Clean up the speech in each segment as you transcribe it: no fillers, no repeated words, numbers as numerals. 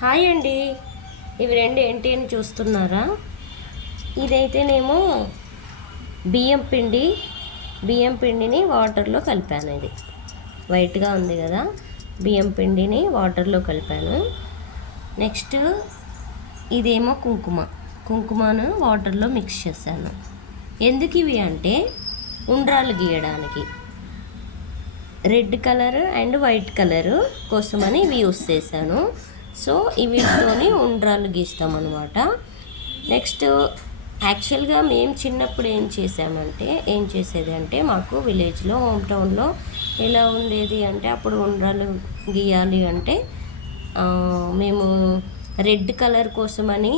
Hi అండి. ఇవి రెండు ఏంటి అని చూస్తున్నారా? ఇదైతేనేమో బియ్యం పిండిని వాటర్లో కలిపాను. ఇది వైట్గా ఉంది కదా, బియ్యం పిండిని వాటర్లో కలిపాను. నెక్స్ట్ ఇదేమో కుంకుమను వాటర్లో మిక్స్ చేశాను. ఎందుకు ఇవి అంటే ఉండ్రాలు గీయడానికి, red colour and white colour కోసమని ఇవి యూస్ చేశాను. సో వీటితోని ఉండ్రాలు గీస్తామన్నమాట. నెక్స్ట్ యాక్చువల్గా మేము చిన్నప్పుడు ఏం చేసేది అంటే మాకు విలేజ్లో, హోమ్ టౌన్లో ఎలా ఉండేది అంటే అప్పుడు ఉండ్రాలు గీయాలి అంటే మేము రెడ్ కలర్ కోసమని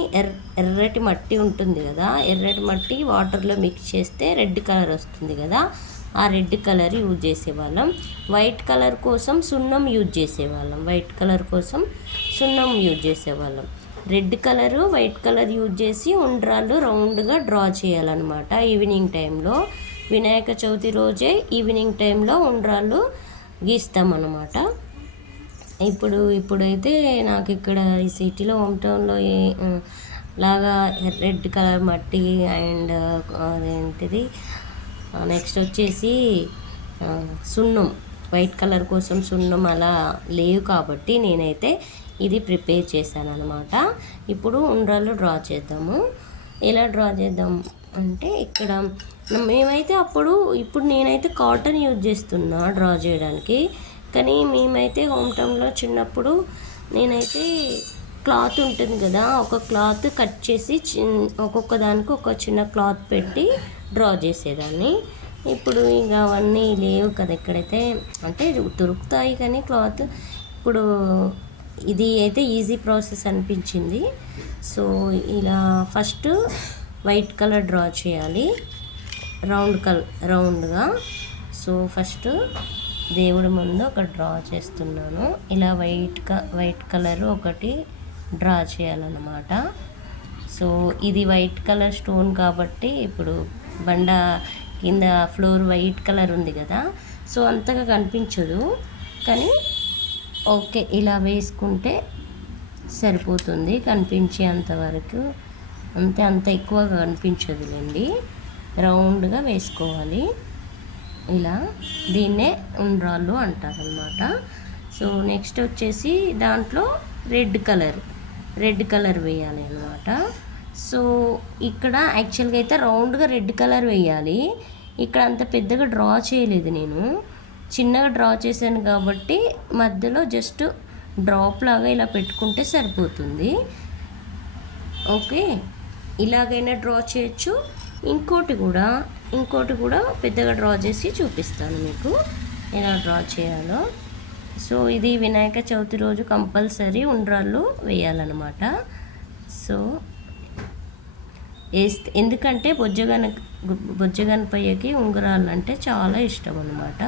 ఎర్రటి మట్టి ఉంటుంది కదా, ఎర్రటి మట్టి వాటర్లో మిక్స్ చేస్తే రెడ్ కలర్ వస్తుంది కదా, ఆ రెడ్ కలర్ యూజ్ చేసేవాళ్ళం. వైట్ కలర్ కోసం సున్నం యూజ్ చేసేవాళ్ళం. Red colour white colour use చేసి ఉండ్రాళ్ళు రౌండ్గా డ్రా చేయాలన్నమాట. ఈవినింగ్ టైంలో, వినాయక చవితి రోజే ఈవినింగ్ టైంలో ఉండ్రాళ్ళు గీస్తామన్నమాట. ఇప్పుడైతే నాకు ఇక్కడ ఈ సిటీలో, హోమ్ టౌన్లో లాగా రెడ్ కలర్ మట్టి అండ్ అదేంటిది నెక్స్ట్ వచ్చేసి సున్నం, వైట్ కలర్ కోసం సున్నం అలా లేవు కాబట్టి నేనైతే ఇది ప్రిపేర్ చేశాను అనమాట. ఇప్పుడు ఉండ్రాళ్ళు డ్రా చేద్దాము. ఎలా డ్రా చేద్దాం అంటే ఇక్కడ మేమైతే ఇప్పుడు నేనైతే కాటన్ యూజ్ చేస్తున్నా డ్రా చేయడానికి. కానీ మేమైతే హోమ్ టౌన్లో చిన్నప్పుడు నేనైతే క్లాత్ ఉంటుంది కదా, ఒక క్లాత్ కట్ చేసి ఒక్కొక్క దానికి ఒక చిన్న క్లాత్ పెట్టి డ్రా చేసేదాన్ని. ఇప్పుడు ఇక అవన్నీ లేవు కదా, ఎక్కడైతే అంటే దొరుకుతాయి కానీ క్లాత్. ఇప్పుడు ఇది అయితే ఈజీ ప్రాసెస్ అనిపించింది. సో ఇలా ఫస్ట్ వైట్ కలర్ డ్రా చేయాలి, రౌండ్గా. సో ఫస్ట్ దేవుడి ముందు ఒక డ్రా చేస్తున్నాను. ఇలా వైట్ కలర్ ఒకటి డ్రా చేయాలన్నమాట. సో ఇది వైట్ కలర్ స్టోన్ కాబట్టి ఇప్పుడు బండ కింద ఫ్లోర్ వైట్ కలర్ ఉంది కదా, సో అంతగా కనిపించదు. కానీ ఓకే, ఇలా వేసుకుంటే సరిపోతుంది, కనిపించేంతవరకు. అంత ఎక్కువగా కనిపించదులేండి, రౌండ్గా వేసుకోవాలి. ఇలా దీన్నే ఉండ్రాళ్ళు అంటారనమాట. సో నెక్స్ట్ వచ్చేసి దాంట్లో రెడ్ కలర్ వేయాలి అనమాట. సో ఇక్కడ యాక్చువల్గా అయితే రౌండ్గా రెడ్ కలర్ వేయాలి. ఇక్కడ అంత పెద్దగా డ్రా చేయలేదు, నేను చిన్నగా డ్రా చేశాను కాబట్టి మధ్యలో జస్ట్ డ్రాప్ లాగా ఇలా పెట్టుకుంటే సరిపోతుంది. ఓకే, ఇలాగైనా డ్రా చేయొచ్చు. ఇంకోటి కూడా పెద్దగా డ్రా చేసి చూపిస్తాను మీకు ఎలా డ్రా చేయాలో. సో ఇది వినాయక చవితి రోజు కంపల్సరీ ఉండ్రాళ్ళు వేయాలన్నమాట. సో ఎందుకంటే బొజ్జగనపయ్యకి ఉంగరాలు అంటే చాలా ఇష్టం అన్నమాట.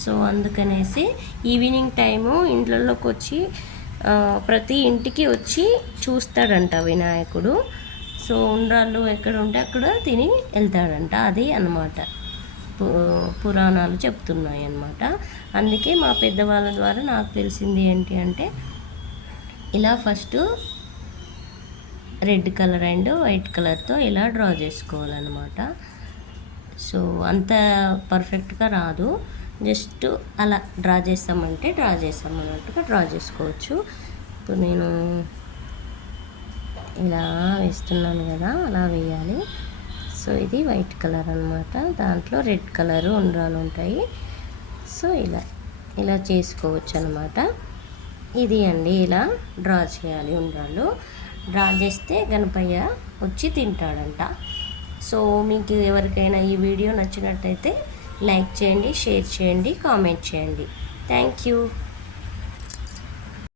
సో అందుకనేసి ఈవినింగ్ టైము ఇంట్లోకి వచ్చి ప్రతి ఇంటికి వచ్చి చూస్తాడంట వినాయకుడు. సో ఉండ్రాళ్ళు ఎక్కడ ఉంటే అక్కడ తిని వెళ్తాడంట. అది అన్నమాట పురాణాలు చెప్తున్నాయి అన్నమాట. అందుకే మా పెద్దవాళ్ళ ద్వారా నాకు తెలిసింది ఏంటి అంటే ఇలా first red colour and white కలర్తో ఇలా డ్రా చేసుకోవాలన్నమాట. సో అంత పర్ఫెక్ట్గా రాదు, జస్ట్ అలా డ్రా చేస్తామన్నట్టుగా డ్రా చేసుకోవచ్చు. ఇప్పుడు నేను ఇలా వేస్తున్నాను కదా, అలా వేయాలి. సో ఇది వైట్ కలర్ అనమాట, దాంట్లో రెడ్ కలర్ ఉండ్రాలు ఉంటాయి. సో ఇలా చేసుకోవచ్చు అనమాట. ఇది అండి, ఇలా డ్రా చేయాలి ఉండ్రాళ్ళు. డ్రా చేస్తే గణపయ్య వచ్చి తింటాడంట. సో మీకు ఎవరికైనా ఈ వీడియో నచ్చినట్టయితే లైక్ చేయండి, షేర్ చేయండి, కామెంట్ చేయండి. Thank you.